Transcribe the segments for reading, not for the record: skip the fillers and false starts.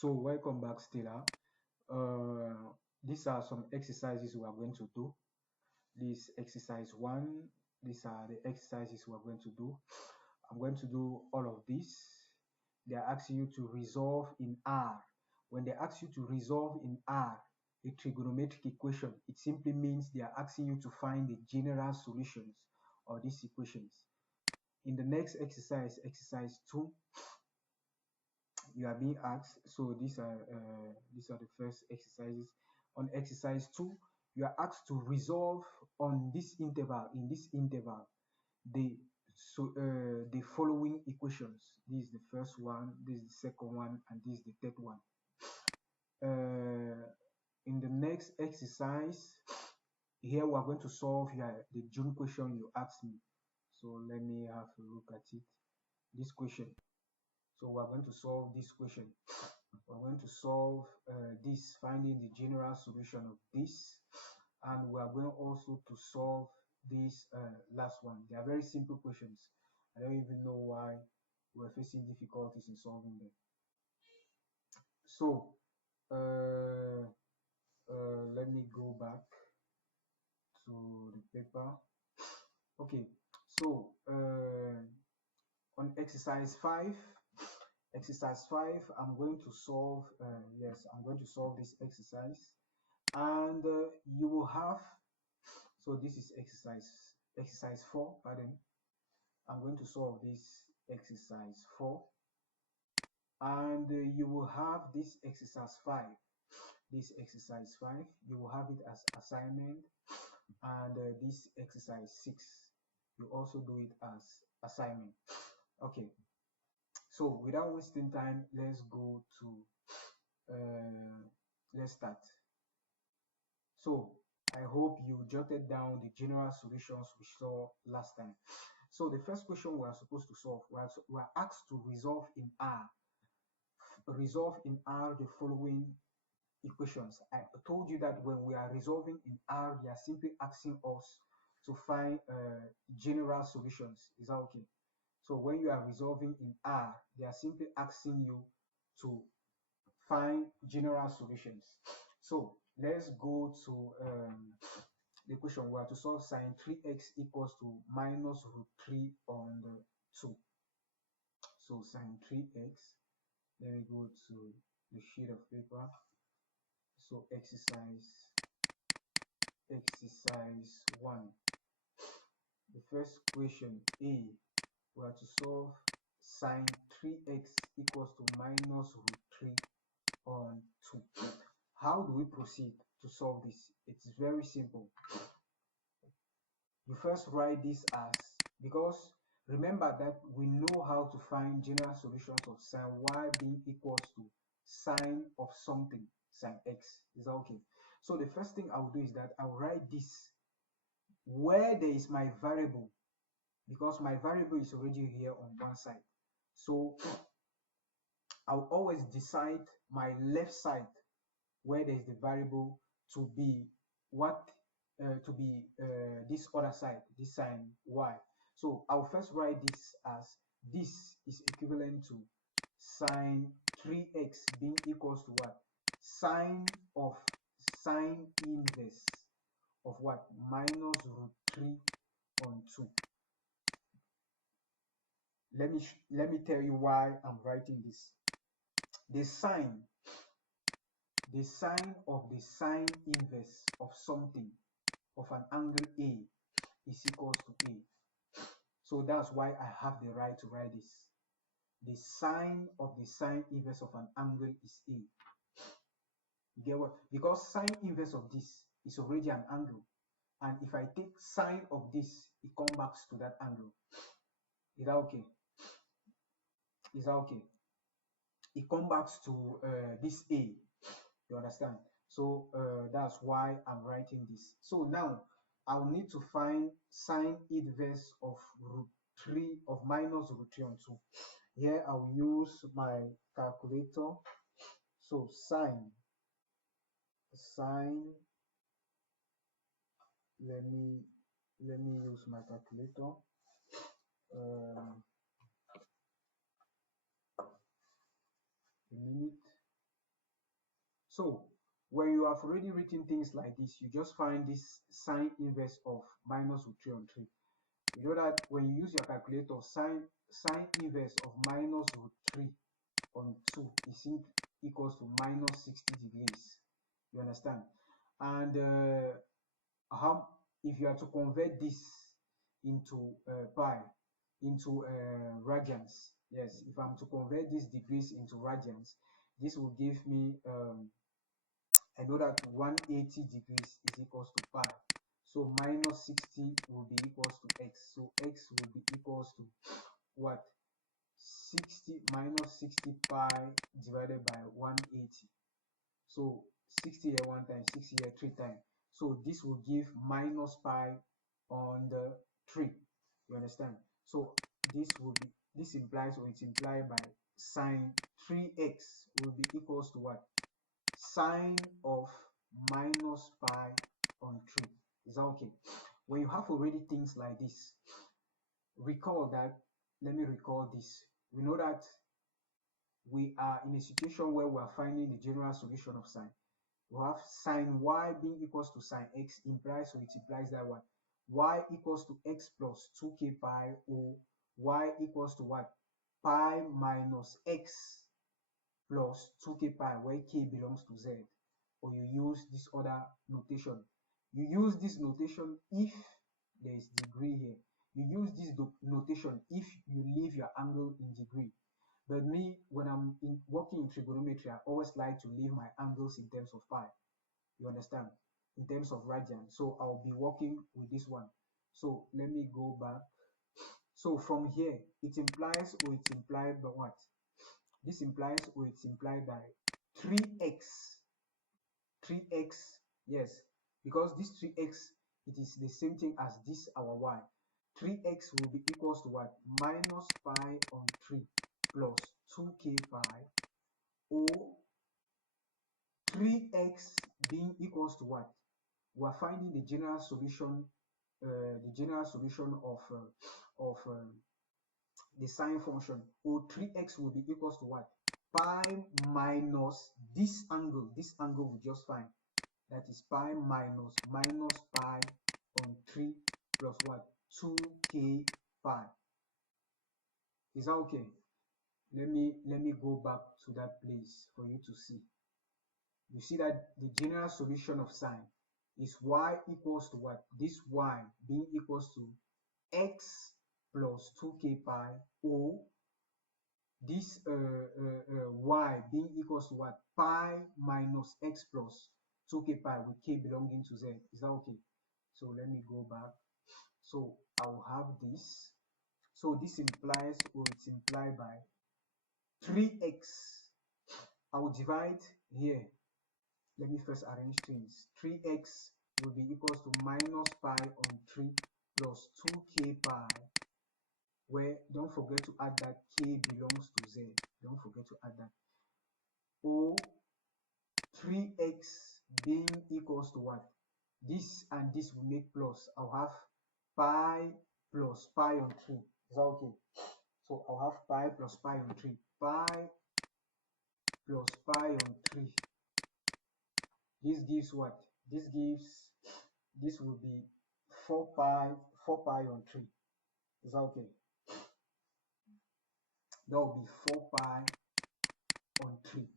So welcome back, Stella. These are some exercises we are going to do. This exercise 1, these are the exercises we are going to do. I'm going to do all of this. They are asking you to resolve in R. When they ask you to resolve in R, a trigonometric equation, it simply means they are asking you to find the general solutions of these equations. In the next exercise, exercise 2, you are being asked, so these are the first exercises. On exercise 2, you are asked to resolve on this interval, in this interval, the following equations. This is the first one, this is the second one, and this is the third one. In the next exercise, here we are going to solve the June question you asked me. So let me have a look at it. This question. So we're going to solve this question. We're going to solve this, finding the general solution of this, and we are going also to solve this last one. They are very simple questions. I don't even know why we're facing difficulties in solving them. So let me go back to the paper. Okay, so on exercise 5, I'm going to solve I'm going to solve this exercise, and you will have, so this is exercise 4, pardon. I'm going to solve this exercise 4, and you will have this exercise 5. This exercise 5, you will have it as assignment, and this exercise 6, you also do it as assignment. Okay, so without wasting time, let's go to let's start. So I hope you jotted down the general solutions we saw last time. So the first question we are supposed to solve, we are asked to resolve in R the following equations. I told you that when we are resolving in R, they are simply asking us to find general solutions. Is that okay? So when you are resolving in R, they are simply asking you to find general solutions. So let's go to the equation. We have to solve sine 3x equals to minus root 3 on the 2. So sine 3x, let me go to the sheet of paper. So exercise 1. The first question, A, we have to solve sine 3x equals to minus root 3 on 2. How do we proceed to solve this? It's very simple. You first write this as, because remember that we know how to find general solutions of sine y being equals to sine of something, sine x. Is that okay? So the first thing I'll do is that I'll write this where there is my variable, because my variable is already here on one side. So I'll always decide my left side where there is the variable to be what this other side, this sine y. So I'll first write this as, this is equivalent to sine 3x being equals to what? Sine of sine inverse of what? Minus root 3 on 2. Let me tell you why I'm writing this. The sine of the sine inverse of something, of an angle A, is equals to A. So that's why I have the right to write this. The sine of the sine inverse of an angle is A. You get what? Because sine inverse of this is already an angle. And if I take sine of this, it comes back to that angle. Is that okay? Is that okay? It comes back to this A. You understand? So that's why I'm writing this. So now I'll need to find sine inverse of root 3 of minus root 3 on 2. Here I'll use my calculator. So sine, let me use my calculator. A minute. So when you have already written things like this, you just find this sine inverse of minus root 3 on 3. You know that when you use your calculator, sine inverse of minus root 3 on 2 is equals to minus 60 degrees. You understand? And how, if you are to convert this into pi, into radians, yes, if I'm to convert these degrees into radians, this will give me I know that 180 degrees is equals to pi. So minus 60 will be equals to x. So x will be equals to what? 60 minus 60 pi divided by 180. So 60 here one time, 60 here three times. So this will give minus pi on the 3. You understand? So this implies, or it's implied by sine 3x will be equals to what? Sine of minus pi on 3. Is that okay? When you have already things like this, recall that, let me recall this. We know that we are in a situation where we are finding the general solution of sine. We have sine y being equals to sine x implies, so it implies that what? Y equals to x plus 2k pi, or y equals to what? Pi minus x plus 2k pi, where k belongs to z. Or you use this other notation. You use this notation if there is degree here. You use this notation if you leave your angle in degree. But me, when I'm working in trigonometry, I always like to leave my angles in terms of pi. You understand? In terms of radian. So I'll be working with this one. So let me go back. So from here, it implies, or it's implied by what? This implies, or it's implied by 3x. 3x, yes, because this 3x, it is the same thing as this our y. 3x will be equals to what? Minus pi on 3 plus 2k pi, or 3x being equals to what? We are finding the general solution, of the sine function. Or 3x will be equals to what? Pi minus this angle. This angle we just find. That is pi minus pi on 3 plus what? 2k pi. Is that okay? Let me go back to that place for you to see. You see that the general solution of sine is y equals to what? This y being equals to x plus 2k pi, or this y being equals to what? Pi minus x plus 2k pi with k belonging to z. Is that okay? So let me go back. So I will have this. So this implies, or it's implied by 3x. I will divide here. Let me first arrange things. 3x will be equals to minus pi on 3 plus 2k pi, where don't forget to add that k belongs to z. Don't forget to add that. Or 3x being equals to what? This and this will make plus. I'll have pi plus pi on 3. Is that okay? So I'll have pi plus pi on 3. Pi plus pi on 3. This gives what? This will be 4 pi on 3. Is that okay? That will be 4 pi on 3.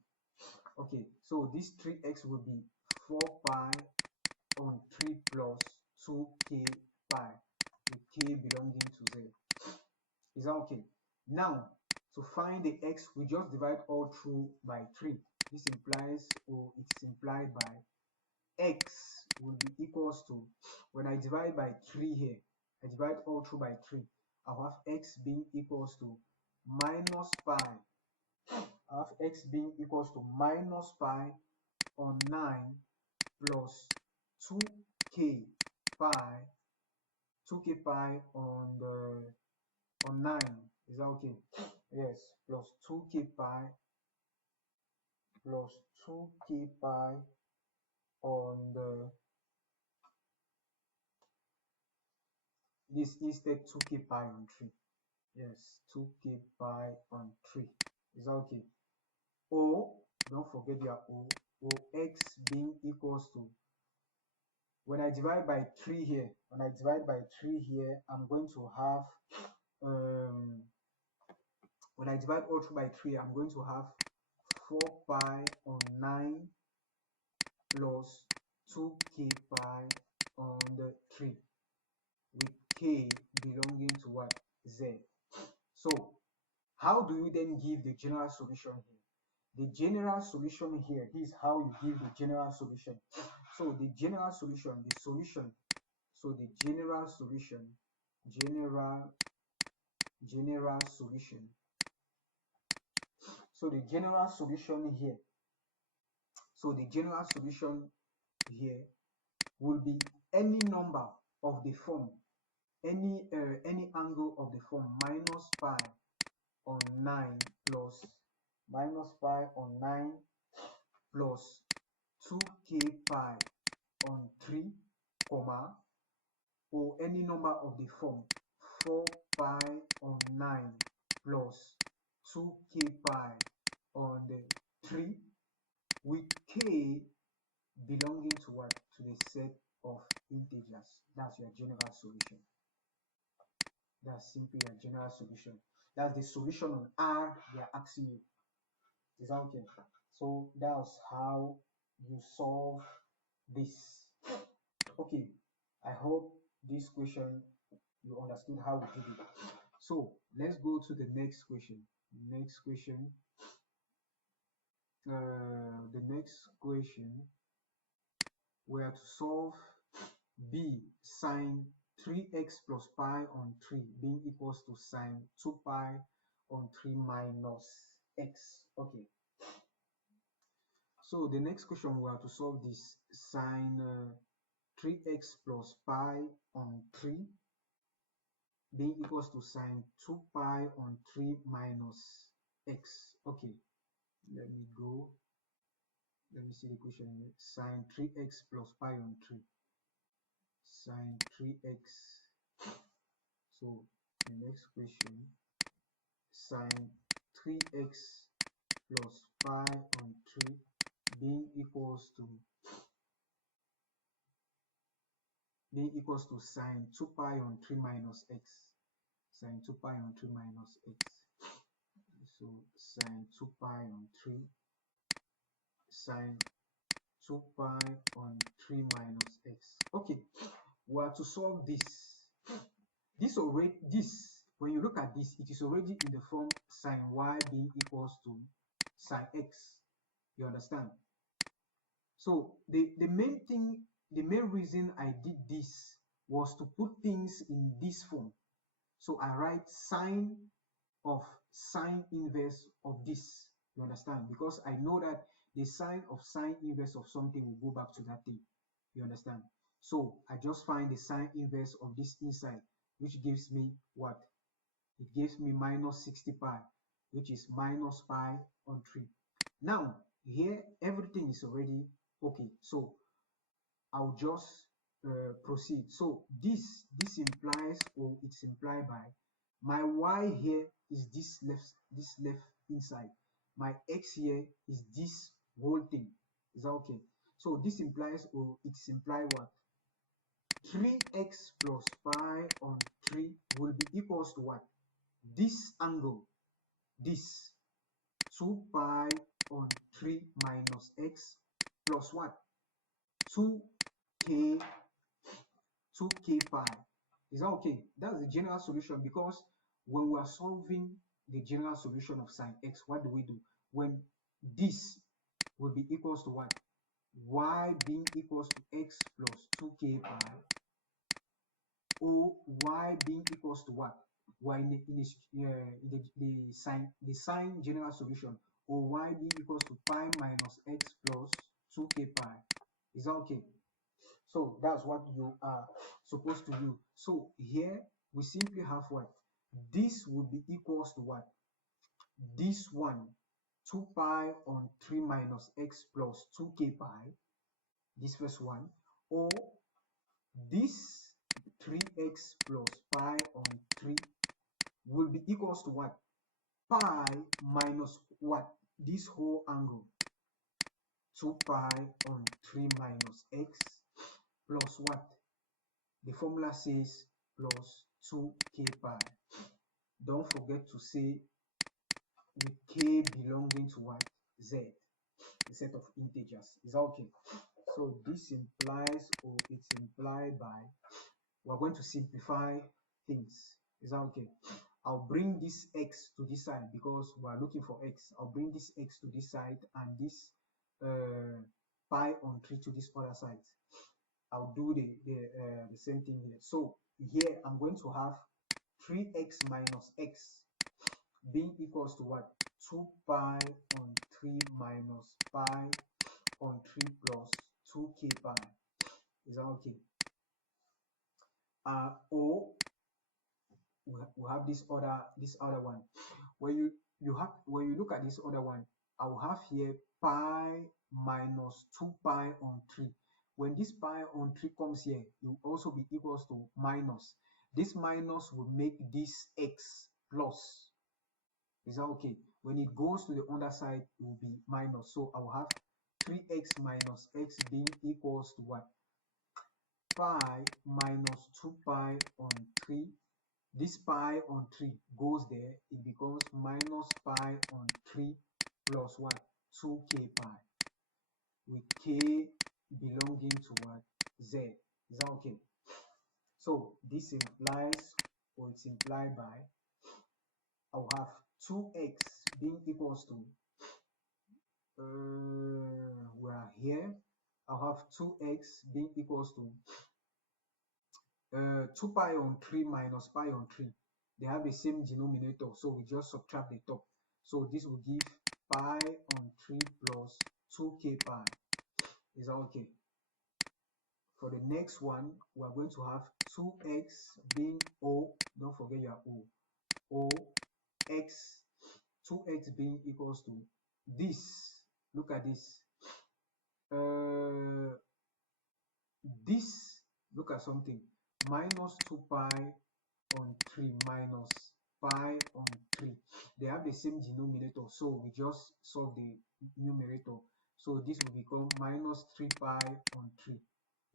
Okay, so this 3x will be 4 pi on 3 plus 2k pi, with k belonging to z. Is that okay? Now, to find the x, we just divide all through by 3. This implies, or it's implied by, x will be equals to, when I divide by 3 here, I divide all through by 3, I'll have x being equals to minus pi. I have x being equals to minus pi on 9 plus 2k pi, 2k pi on 9. Is that okay? Yes, plus 2k pi plus 2k pi on this instead 2k pi on 3. Yes, 2k pi on 3. Is that okay? O, don't forget your O, or x being equals to, when I divide by 3 here, I'm going to have, when I divide all through by 3, I'm going to have 4 pi on 9 plus 2k pi on the 3, with k belonging to what? Z. So how do you then give the general solution here? The general solution here, this is how you give the general solution. So the general solution, so the general solution, so the general solution here, will be any number of the form, any angle of the form minus pi on 9 plus 2k pi on 3, comma, or any number of the form 4 pi on 9 plus 2k pi on the 3, with k belonging to what? To the set of integers. That's your general solution. That's simply your general solution. That's the solution on R they are asking you. Is that okay? So that's how you solve this. Okay, I hope this question you understood how we did it. So let's go to the next question. The next question, we have to solve b sine 3x plus pi on 3 being equals to sine 2 pi on 3 minus x. Okay, so the next question we have to solve this sine 3x plus pi on 3 being equals to sine 2 pi on 3 minus x. Okay, let me see the question here. Sine 3x plus pi on 3, sine 3x. So the next question, sine 3x plus pi on 3 being equals to sine 2 pi on 3 minus x, sine 2 pi on 3 minus x. So sine 2 pi on 3, sine 2 pi on 3 minus x. Okay, we are to solve this. When you look at this, it is already in the form sine y being equals to sine x. You understand? So the main reason I did this was to put things in this form. So I write sine of sine inverse of this. You understand? Because I know that the sine of sine inverse of something will go back to that thing. You understand? So I just find the sine inverse of this inside, which gives me what? It gives me minus 60 pi, which is minus pi on 3. Now, here, everything is already okay. So I'll just proceed. So this implies, or it's implied by, my y here is this left inside. My x here is this whole thing. Is that okay? So this implies, or it's implied what? 3x plus pi on 3 will be equals to what? This angle, this 2 pi on 3 minus x plus what? 2k pi. Is that okay? That's the general solution, because when we are solving the general solution of sine x, what do we do? When this will be equals to what? Y being equals to x plus 2k pi, or y being equals to what? Y in the sine general solution, or y being equals to pi minus x plus 2k pi. Is that okay? So that's what you are supposed to do. So here we simply have what? This would be equals to what? This one, 2 pi on 3 minus x plus 2k pi, this first one, or this 3x plus pi on 3 will be equals to what? Pi minus what? This whole angle. 2 pi on 3 minus x plus what? The formula says plus 2k pi. Don't forget to say with k belonging to what? Z, the set of integers. Is that okay? So this implies, or it's implied by, we're going to simplify things. Is that okay? I'll bring this x to this side because we're looking for x. I'll bring this x to this side and this pi on 3 to this other side. I'll do the same thing here. So here I'm going to have 3x minus x being equals to what? 2 pi on 3 minus pi on 3 plus 2k pi. Is that okay? Or we have this other one. When you look at this other one, I will have here pi minus 2 pi on 3. When this pi on 3 comes here, it will also be equals to minus. This minus will make this x plus. Is that okay? When it goes to the other side, it will be minus. So I will have 3x minus x being equals to what? Pi minus 2 pi on 3. This pi on 3 goes there. It becomes minus pi on 3 plus what? 2k pi. With k belonging to what? Z. Is that okay? So this implies, or it's implied by, I'll have 2x being equals to, we are here. I'll have 2x being equals to 2 pi on 3 minus pi on 3. They have the same denominator, so we just subtract the top. So this will give pi on 3 plus 2k pi. Is that okay? For the next one, we are going to have 2x being O. Don't forget your O. O x, 2x being equals to this. Look at this. This, look at something. Minus 2 pi on 3 minus pi on 3. They have the same denominator, so we just solve the numerator. So this will become minus 3 pi on 3.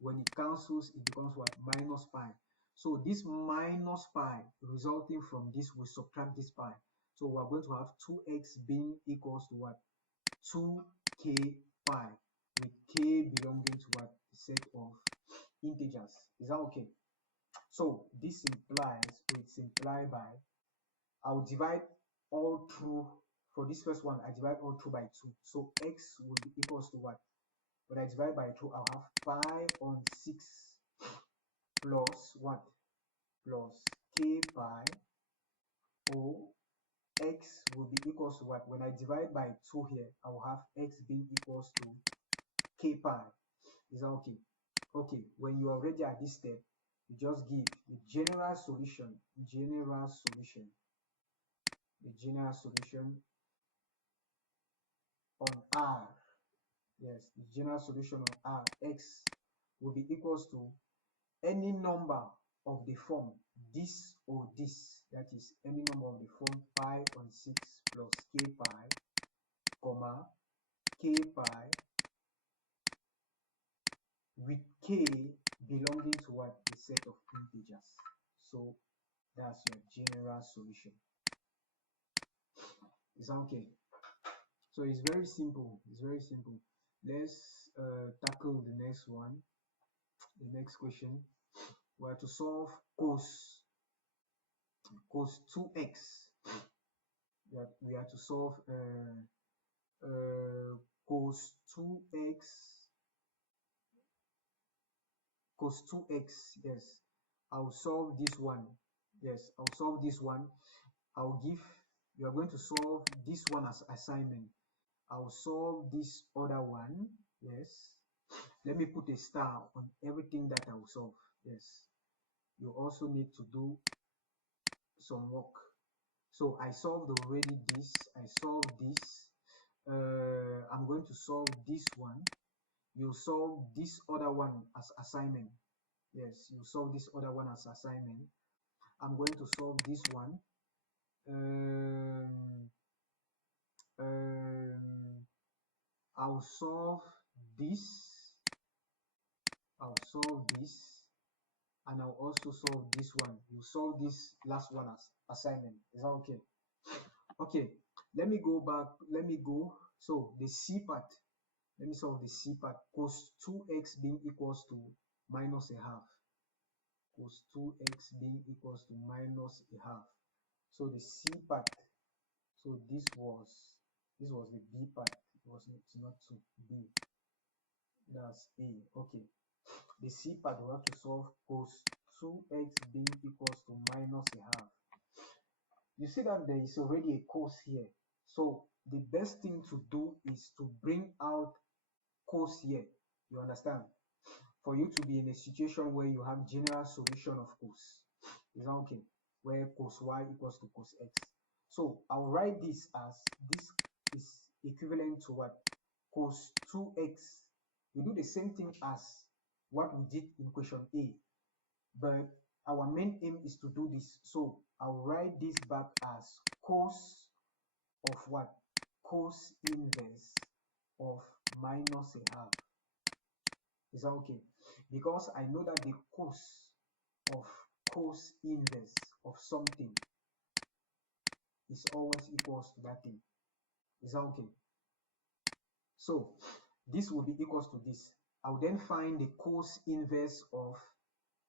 When it cancels, it becomes what? Minus pi. So this minus pi resulting from this will subtract this pi. So we're going to have 2x being equals to what? 2k pi, with k belonging to what? The set of integers. Is that okay? So this implies, or it's implied by, I'll divide all through, for this first one, I divide all through by 2. So x will be equals to what? When I divide by 2, I'll have pi on 6 plus what? Plus k pi, or x will be equals to what? When I divide by 2 here, I will have x being equals to k pi. Is that okay? Okay, when you are already at this step, you just give the general solution, the general solution on R. Yes, the general solution on R, x will be equals to any number of the form this or this, that is any number of the form pi on 6 plus k pi, comma, k pi with k belonging to what? The set of integers. So that's your general solution. Is that okay? So it's very simple. It's very simple. Let's tackle the next one. The next question. We have to solve cos 2x. We have to solve cos 2x. Yes, I'll solve this one. Yes, I'll solve this one. You are going to solve this one as assignment. I'll solve this other one. Yes, let me put a star on everything that I will solve. Yes, you also need to do some work. So I solved already this. I solved this. I'm going to solve this one. You solve this other one as assignment. Yes, you solve this other one as assignment. I'm going to solve this one. I'll solve this, I'll solve this, and I'll also solve this one. You solve this last one as assignment. Is that okay? Okay, let me go back. So the C part, let me solve the C part. Cos 2x being equals to minus a half. Cos 2x being equals to minus a half. So the C part, so this was the B part. It's not 2, B. That's A. Okay. The C part, we have to solve cos 2x being equals to minus a half. You see that there is already a cos here. So the best thing to do is to bring out cos here. You understand? For you to be in a situation where you have general solution of cos. Is that okay? Where cos y equals to cos x. So I'll write this as, this is equivalent to what? Cos 2x. We do the same thing as what we did in question A, but our main aim is to do this. So I'll write this back as cos of what? Cos inverse of minus a half. Is that okay? Because I know that the cos of cos inverse of something is always equals to that thing. Is that okay? So this will be equals to this. I'll then find the cos inverse of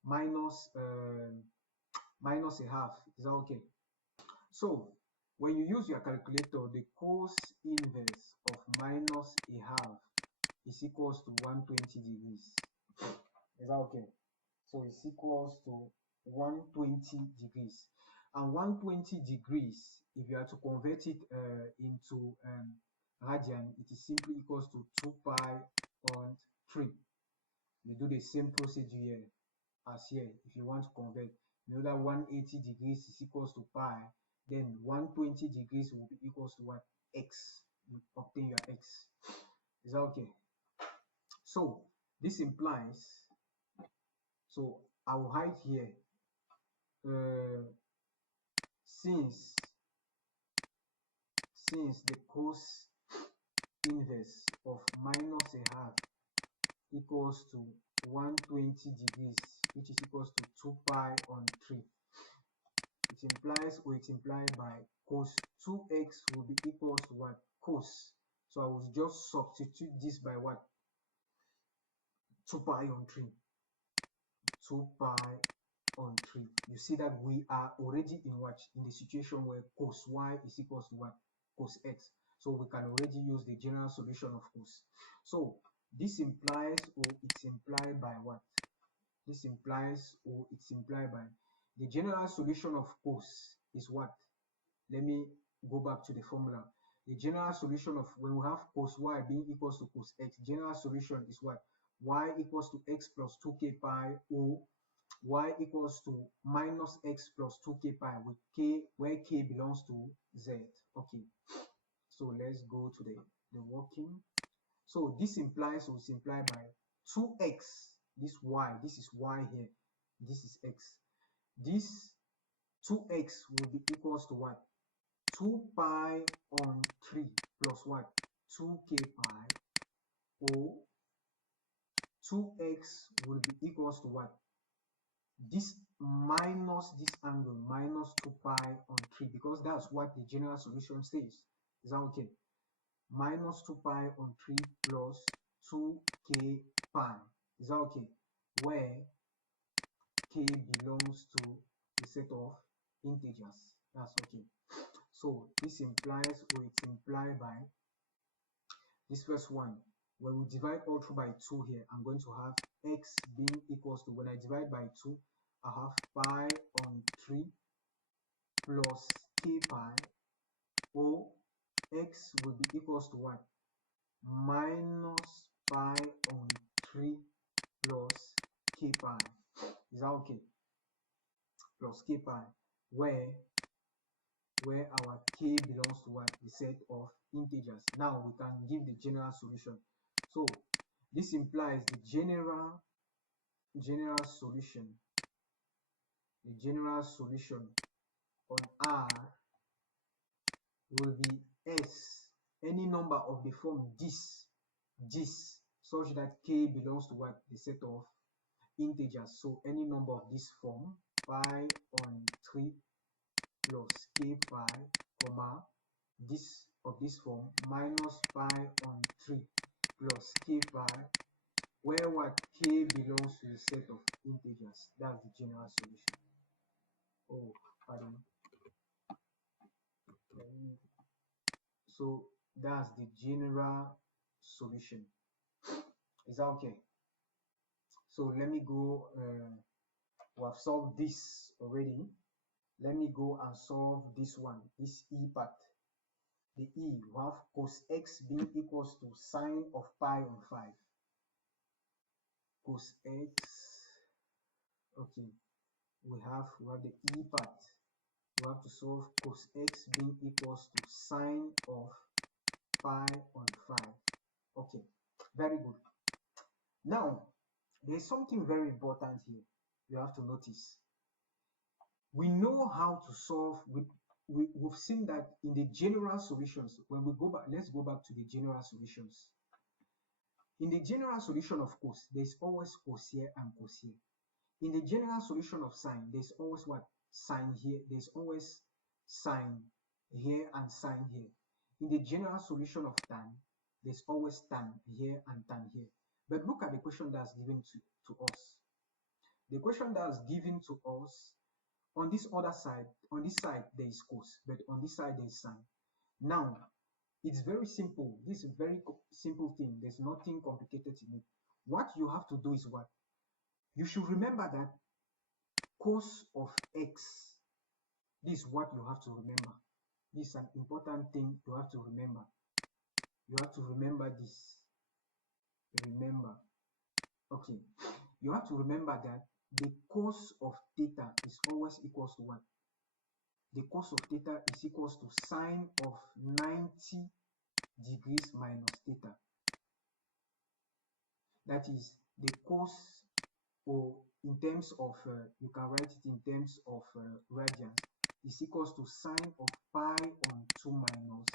minus a half. Is that okay? So when you use your calculator, the cos inverse of minus a half is equals to 120 degrees. Is that okay? So it's equals to 120 degrees. And 120 degrees, if you are to convert it into radian, it is simply equals to 2 pi on 3. You do the same procedure here as here. If you want to convert, you know that 180 degrees is equals to pi, then 120 degrees will be equals to what? X. You obtain your x. Is that okay? So this implies, so I will write here, since the cos inverse of minus a half equals to 120 degrees, which is equals to 2 pi on 3, it implies, or it's implied by cos 2x will be equals to what? Cos. So I will just substitute this by what? 2 pi on 3. 2 pi on 3. You see that we are already in what? In the situation where cos y is equals to what? Cos x. So we can already use the general solution of cos. So this implies, or it's implied by what? This implies, or it's implied by, the general solution of cos is what? Let me go back to the formula. The general solution of, when we have cos y being equals to cos x, general solution is what? Y equals to x plus 2k pi, or y equals to minus x plus 2k pi, with k, where k belongs to z. Okay, so let's go to the working. So this implies, or it's implied by 2x, this y, this is y here, this is x. This 2x will be equals to what? 2 pi on 3 plus what? 2k pi, or 2x will be equals to what? This minus this angle, minus 2 pi on 3, because that's what the general solution says. Is that okay? Minus 2 pi on 3 plus 2k pi. Is that okay? Where k belongs to a set of integers. That's okay. So this implies, or it's implied by this first one. When we divide all through by 2 here, I'm going to have x being equals to, when I divide by 2, I have pi on 3 plus k pi, or x will be equals to what? Minus pi on 3 plus k pi. Is that okay? Plus k pi, where our k belongs to what? The set of integers. Now we can give the general solution. So this implies the general solution. The general solution on R will be S, any number of the form this, such that k belongs to what? The set of integers. So any number of this form, pi on 3 plus k pi, comma, this of this form minus pi on 3 plus k pi, where what? K belongs to the set of integers. That's the general solution. Oh, pardon. So that's the general solution. Is that okay? So let me go, we have solved this already. Let me go and solve this one, this e part. The e, we have cos x being equals to sine of pi on 5. Cos x, okay, we have the e part. We have to solve cos x being equals to sine of pi on 5. Okay, very good. Now, there's something very important here you have to notice. We know how to solve, we've seen that in the general solutions, when we go back, let's go back to the general solutions. In the general solution of cos, there's always cos here and cos here. In the general solution of sine, there's always what? Sine here. There's always sine here and sine here. In the general solution of tan, there's always tan here and tan here. But look at the question that's given to us. The question that's given to us, on this other side, on this side there is cos, but on this side there is sine. Now, it's very simple. This is a very simple thing. There's nothing complicated in it. What you have to do is what? You should remember that cos of x, this is what you have to remember. This is an important thing you have to remember. You have to remember this. Remember. Okay. You have to remember that the cos of theta is always equals to what? The cos of theta is equals to sine of 90 degrees minus theta. That is the cos, or in terms of, you can write it in terms of radians, is equals to sine of pi on 2 minus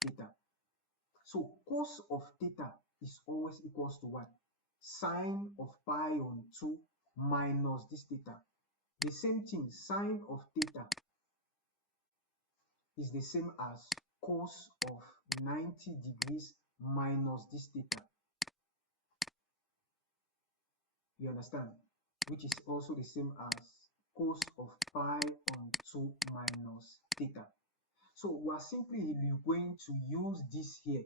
theta. So cos of theta is always equals to what? Sine of pi on 2 minus this theta. The same thing, sine of theta is the same as cos of 90 degrees minus this theta. You understand? Which is also the same as cos of pi on 2 minus theta. So we are simply going to use this here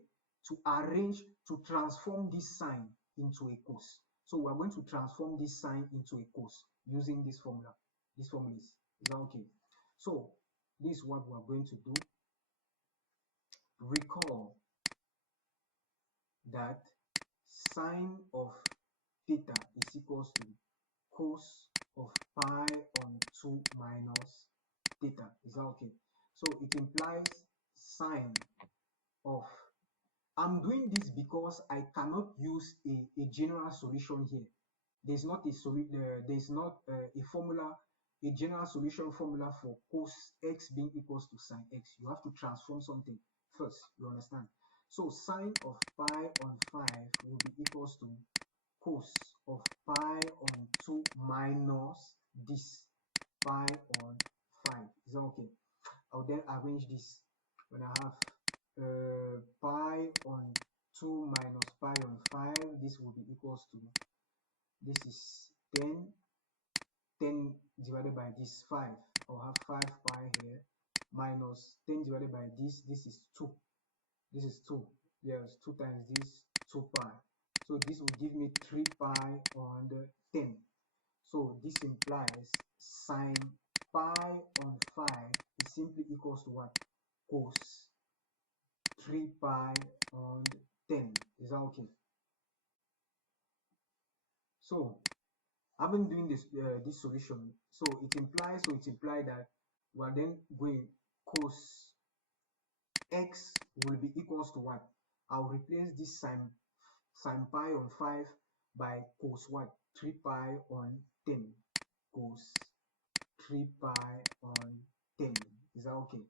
to arrange, to transform this sign into a cos. So we are going to transform this sign into a cos using this formula. This formula is that okay? So this is what we are going to do. Recall that sine of theta is equals to cos of pi on 2 minus theta. Is that okay? So it implies sine of, I'm doing this because I cannot use a general solution here. There's not a formula, a general solution formula for cos x being equals to sine x. You have to transform something first, you understand? So sine of pi on 5 will be equals to cos of pi on 2 minus this pi on 5. Is that okay? I'll then arrange this when I have pi on 2 minus pi on 5. This will be equals to, this is 10 divided by this 5. I'll have 5 pi here minus 10 divided by this is 2. This is 2. Yes, 2 times this, 2 pi. So this will give me 3 pi on 10. So this implies sine pi on 5 is simply equals to what? Cos 3 pi on 10. Is that okay? So I've been doing this solution. So it implies that we are then going cos x will be equals to what? I'll replace this sine pi on 5 by cos what? 3 pi on 10. Cos 3 pi on 10. Is that okay?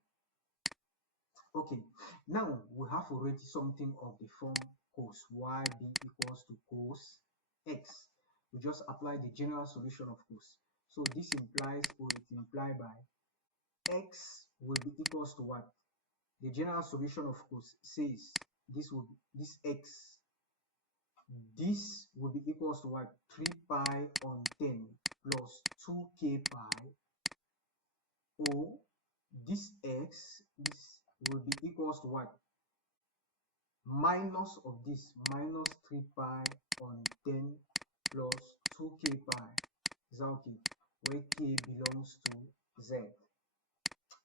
Okay, now we have already something of the form cos y being equals to cos x. We just apply the general solution of cos. So this implies, or it implied by, x will be equals to what? The general solution of cos says this will be, this will be equals to what? 3 pi on 10 plus 2k pi, or this x, this will be equals to what? Minus of this, minus 3 pi on 10 plus 2k pi. Is that okay? Where k belongs to z.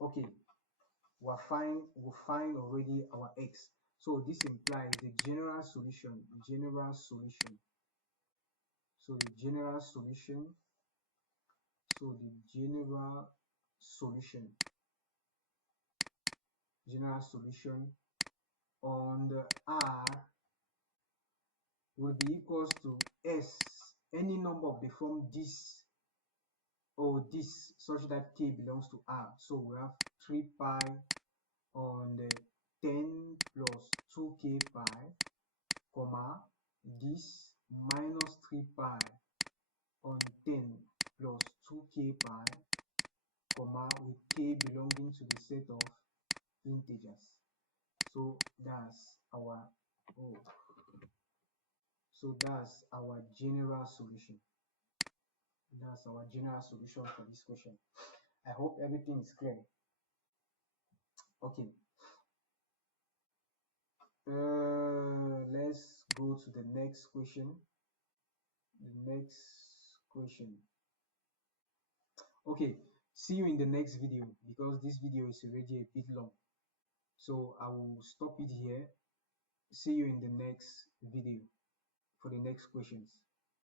Okay, we'll find already our x. So this implies the general solution, So the general solution, general solution on the R will be equals to S, any number of the form this or this, such that k belongs to R. So we have 3 pi on the 10 plus 2k pi, comma, this minus 3 pi on 10 plus 2k pi, comma, with k belonging to the set of integers. So that's our that's our general solution. That's our general solution for this question. I hope everything is clear. Okay. Let's go to the next question. Okay, see you in the next video, because this video is already a bit long. So I will stop it here. See you in the next video for the next questions.